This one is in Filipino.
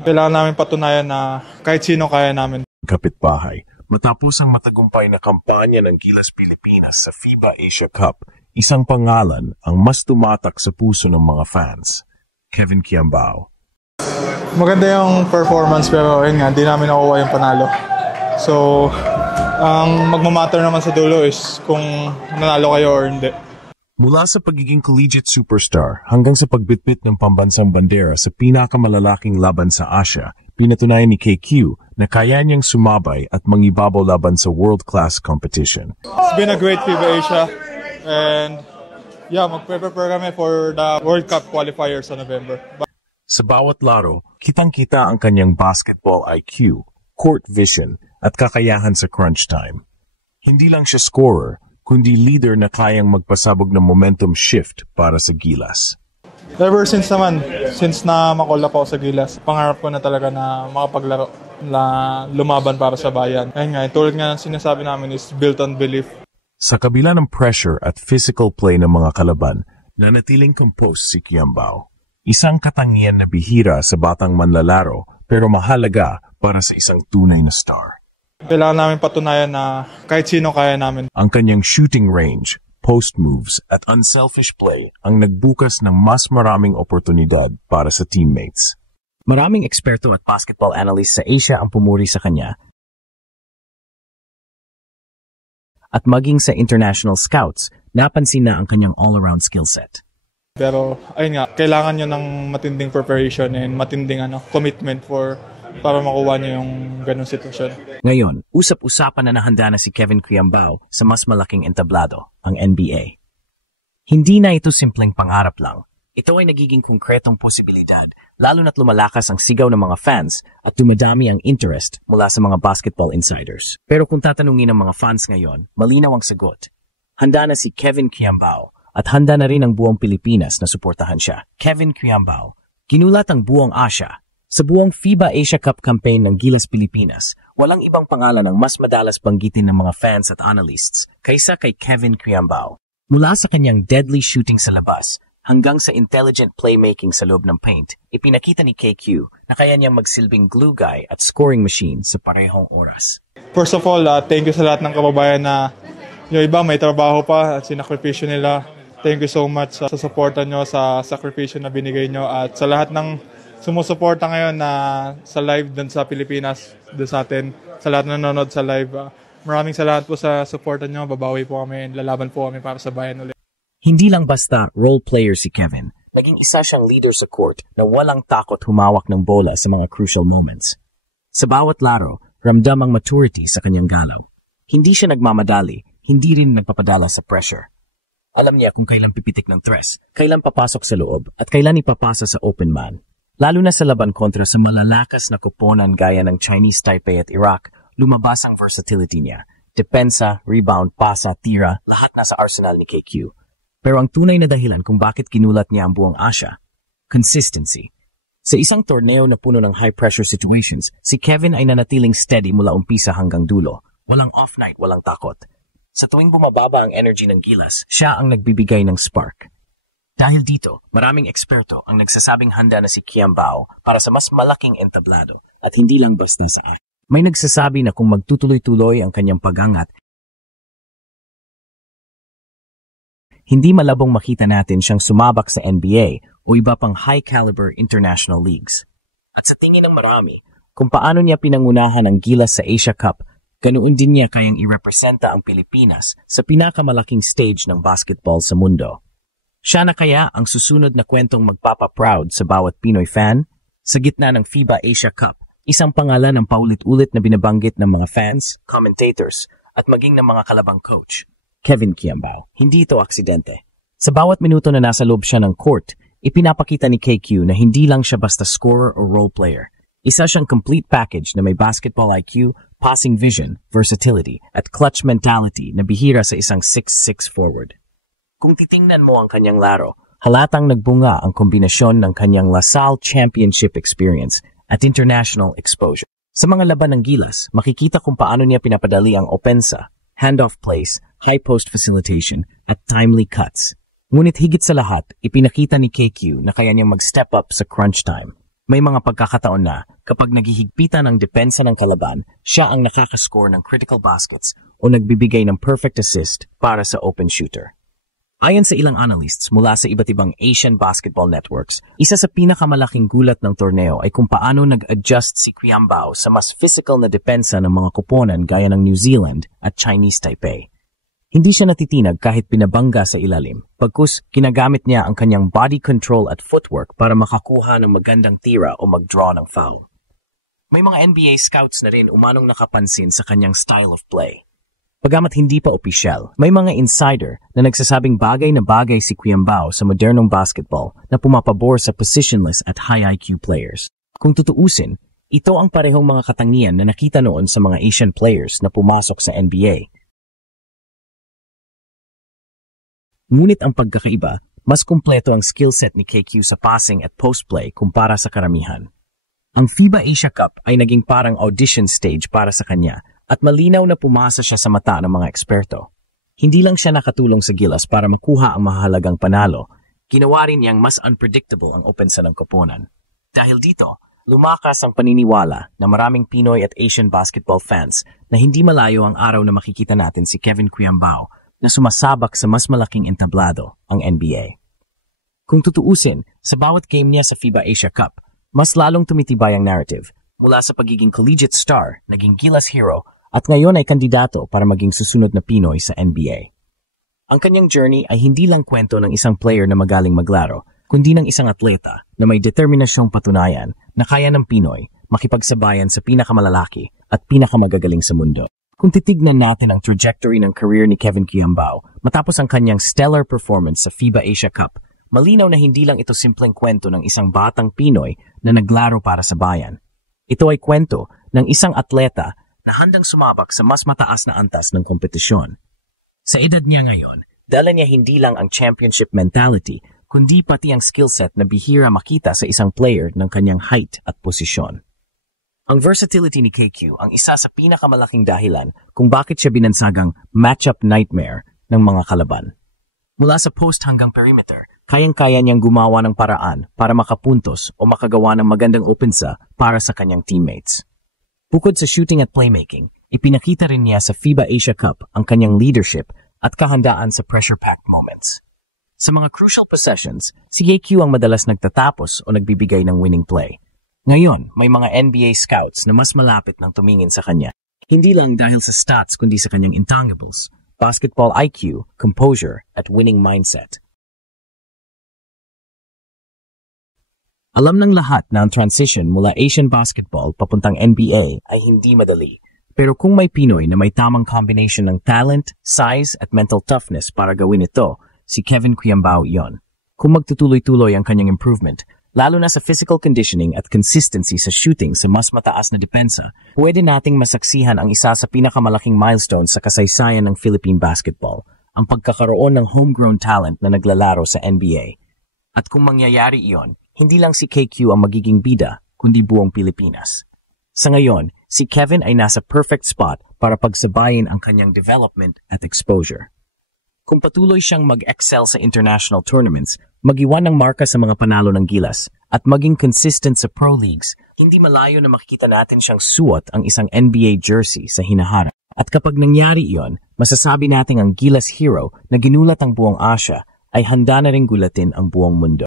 Kailangan namin patunayan na kahit sino kaya namin. Kapitbahay, matapos ang matagumpay na kampanya ng Gilas Pilipinas sa FIBA Asia Cup, isang pangalan ang mas tumatak sa puso ng mga fans. Kevin Quiambao. Maganda yung performance pero yun nga, di namin nakuha yung panalo. So, ang magmamatter naman sa dulo is kung nanalo kayo or hindi. Mula sa pagiging collegiate superstar hanggang sa pagbitbit ng pambansang bandera sa pinakamalalaking laban sa Asia, pinatunayan ni KQ na kaya niyang sumabay at mangibabaw laban sa world-class competition. It's been a great FIBA Asia and yeah, magpe-prepare kami for the World Cup qualifiers sa November. Sa bawat laro, kitang-kita ang kanyang basketball IQ, court vision at kakayahan sa crunch time. Hindi lang siya scorer, kundi leader na kayang magpasabog ng momentum shift para sa Gilas. Ever since na makol ako sa Gilas, pangarap ko na talaga na makapaglaro, na lumaban para sa bayan. Ayun nga, tulad nga ng sinasabi namin is built on belief. Sa kabila ng pressure at physical play ng mga kalaban, nanatiling composed si Quiambao. Isang katangian na bihira sa batang manlalaro pero mahalaga para sa isang tunay na star. Kailangan namin patunayan na kahit sino kaya namin. Ang kanyang shooting range, post moves at unselfish play ang nagbukas ng mas maraming oportunidad para sa teammates. Maraming eksperto at basketball analyst sa Asia ang pumuri sa kanya. At maging sa international scouts, napansin na ang kanyang all-around skill set. Pero ayun nga, kailangan nyo ng matinding preparation and matinding commitment para makuha niyo yung ganung sitwasyon. Ngayon, usap-usapan na nahanda na si Kevin Quiambao sa mas malaking entablado, ang NBA. Hindi na ito simpleng pangarap lang. Ito ay nagiging konkretong posibilidad, lalo na't lumalakas ang sigaw ng mga fans at dumadami ang interest mula sa mga basketball insiders. Pero kung tatanungin ng mga fans ngayon, malinaw ang sagot. Handa na si Kevin Quiambao at handa na rin ang buong Pilipinas na suportahan siya. Kevin Quiambao, ginulat ang buong Asia. Sa buong FIBA Asia Cup campaign ng Gilas Pilipinas, walang ibang pangalan ang mas madalas banggitin ng mga fans at analysts kaysa kay Kevin Quiambao. Mula sa kanyang deadly shooting sa labas hanggang sa intelligent playmaking sa loob ng paint, ipinakita ni KQ na kaya niyang magsilbing glue guy at scoring machine sa parehong oras. First of all, thank you sa lahat ng kababayan na yung iba may trabaho pa at sinakripisyo nila. Thank you so much sa suporta nyo, sa sakripisyo na binigay nyo at sa lahat ng sumusuporta ngayon na sa live dun sa Pilipinas, dun sa atin, sa lahat na nanonood sa live. Maraming salamat po sa suporta nyo. Babawi po kami, lalaban po kami para sa bayan ulit. Hindi lang basta role player si Kevin. Naging isa siyang leader sa court na walang takot humawak ng bola sa mga crucial moments. Sa bawat laro, ramdam ang maturity sa kanyang galaw. Hindi siya nagmamadali, hindi rin nagpapadala sa pressure. Alam niya kung kailan pipitik ng tres, kailan papasok sa loob, at kailan ipapasa sa open man. Lalo na sa laban kontra sa malalakas na koponan gaya ng Chinese Taipei at Iraq, lumabas ang versatility niya. Depensa, rebound, pasa, tira, lahat nasa arsenal ni KQ. Pero ang tunay na dahilan kung bakit kinulat niya ang buong Asia, consistency. Sa isang torneo na puno ng high-pressure situations, si Kevin ay nanatiling steady mula umpisa hanggang dulo. Walang off-night, walang takot. Sa tuwing bumababa ang energy ng Gilas, siya ang nagbibigay ng spark. Dahil dito, maraming eksperto ang nagsasabing handa na si Quiambao para sa mas malaking entablado at hindi lang basta sa akin. May nagsasabi na kung magtutuloy-tuloy ang kanyang pagangat, hindi malabong makita natin siyang sumabak sa NBA o iba pang high-caliber international leagues. At sa tingin ng marami, kung paano niya pinangunahan ang Gilas sa Asia Cup, ganoon din niya kayang irepresenta ang Pilipinas sa pinakamalaking stage ng basketball sa mundo. Siya na kaya ang susunod na kwentong magpapa-proud sa bawat Pinoy fan? Sa gitna ng FIBA Asia Cup, isang pangalan ang paulit-ulit na binabanggit ng mga fans, commentators, at maging ng mga kalabang coach. Kevin Quiambao. Hindi ito aksidente. Sa bawat minuto na nasa loob siya ng court, ipinapakita ni KQ na hindi lang siya basta scorer o role player. Isa siyang complete package na may basketball IQ, passing vision, versatility, at clutch mentality na bihira sa isang 6'6 forward. Kung titingnan mo ang kanyang laro, halatang nagbunga ang kombinasyon ng kanyang LaSalle Championship experience at international exposure. Sa mga laban ng Gilas, makikita kung paano niya pinapadali ang opensa, handoff plays, high post facilitation, at timely cuts. Ngunit higit sa lahat, ipinakita ni KQ na kaya niyang mag-step up sa crunch time. May mga pagkakataon na kapag naghihigpitan ang depensa ng kalaban, siya ang nakakascore ng critical baskets o nagbibigay ng perfect assist para sa open shooter. Ayon sa ilang analysts mula sa iba't ibang Asian basketball networks, isa sa pinakamalaking gulat ng torneo ay kung paano nag-adjust si Qiambao sa mas physical na depensa ng mga koponan gaya ng New Zealand at Chinese Taipei. Hindi siya natitinag kahit pinabangga sa ilalim, pagkus ginagamit niya ang kanyang body control at footwork para makakuha ng magandang tira o mag-draw ng foul. May mga NBA scouts na rin umanong nakapansin sa kanyang style of play. Bagamat hindi pa opisyal, may mga insider na nagsasabing bagay na bagay si Qiambao sa modernong basketball na pumapabor sa positionless at high IQ players. Kung tutuusin, ito ang parehong mga katangian na nakita noon sa mga Asian players na pumasok sa NBA. Ngunit ang pagkakaiba, mas kumpleto ang skill set ni KQ sa passing at post play kumpara sa karamihan. Ang FIBA Asia Cup ay naging parang audition stage para sa kanya at malinaw na pumasa siya sa mata ng mga eksperto. Hindi lang siya nakatulong sa Gilas para makuha ang mahalagang panalo, ginawa rin niyang mas unpredictable ang opensa ng koponan. Dahil dito, lumakas ang paniniwala na maraming Pinoy at Asian basketball fans na hindi malayo ang araw na makikita natin si Kevin Qiambao na sumasabak sa mas malaking entablado, ang NBA. Kung tutuusin, sa bawat game niya sa FIBA Asia Cup, mas lalong tumitibay ang narrative mula sa pagiging collegiate star, naging Gilas hero, at ngayon ay kandidato para maging susunod na Pinoy sa NBA. Ang kanyang journey ay hindi lang kwento ng isang player na magaling maglaro, kundi ng isang atleta na may determinasyong patunayan na kaya ng Pinoy makipagsabayan sa pinakamalalaki at pinakamagagaling sa mundo. Kung titignan natin ang trajectory ng career ni Kevin Qiambao matapos ang kanyang stellar performance sa FIBA Asia Cup, malinaw na hindi lang ito simpleng kwento ng isang batang Pinoy na naglaro para sa bayan. Ito ay kwento ng isang atleta na handang sumabak sa mas mataas na antas ng kompetisyon. Sa edad niya ngayon, dala niya hindi lang ang championship mentality, kundi pati ang skill set na bihira makita sa isang player ng kanyang height at posisyon. Ang versatility ni KQ ang isa sa pinakamalaking dahilan kung bakit siya binansagang matchup nightmare ng mga kalaban. Mula sa post hanggang perimeter, kayang-kaya niyang gumawa ng paraan para makapuntos o makagawa ng magandang opensa para sa kanyang teammates. Bukod sa shooting at playmaking, ipinakita rin niya sa FIBA Asia Cup ang kanyang leadership at kahandaan sa pressure-packed moments. Sa mga crucial possessions, si KQ ang madalas nagtatapos o nagbibigay ng winning play. Ngayon, may mga NBA scouts na mas malapit ng tumingin sa kanya. Hindi lang dahil sa stats kundi sa kanyang intangibles, basketball IQ, composure, at winning mindset. Alam ng lahat na ang transition mula Asian basketball papuntang NBA ay hindi madali. Pero kung may Pinoy na may tamang combination ng talent, size at mental toughness para gawin ito, si Kevin Qiambao iyon. Kung magtutuloy-tuloy ang kanyang improvement, lalo na sa physical conditioning at consistency sa shooting sa mas mataas na depensa, pwede nating masaksihan ang isa sa pinakamalaking milestone sa kasaysayan ng Philippine basketball, ang pagkakaroon ng homegrown talent na naglalaro sa NBA. At kung mangyayari iyon, hindi lang si KQ ang magiging bida, kundi buong Pilipinas. Sa ngayon, si Kevin ay nasa perfect spot para pagsabayin ang kanyang development at exposure. Kung patuloy siyang mag-excel sa international tournaments, mag-iwan ng marka sa mga panalo ng Gilas, at maging consistent sa pro leagues, hindi malayo na makikita natin siyang suot ang isang NBA jersey sa hinaharap. At kapag nangyari iyon, masasabi natin ang Gilas hero na ginulat ang buong Asia ay handa na ring gulatin ang buong mundo.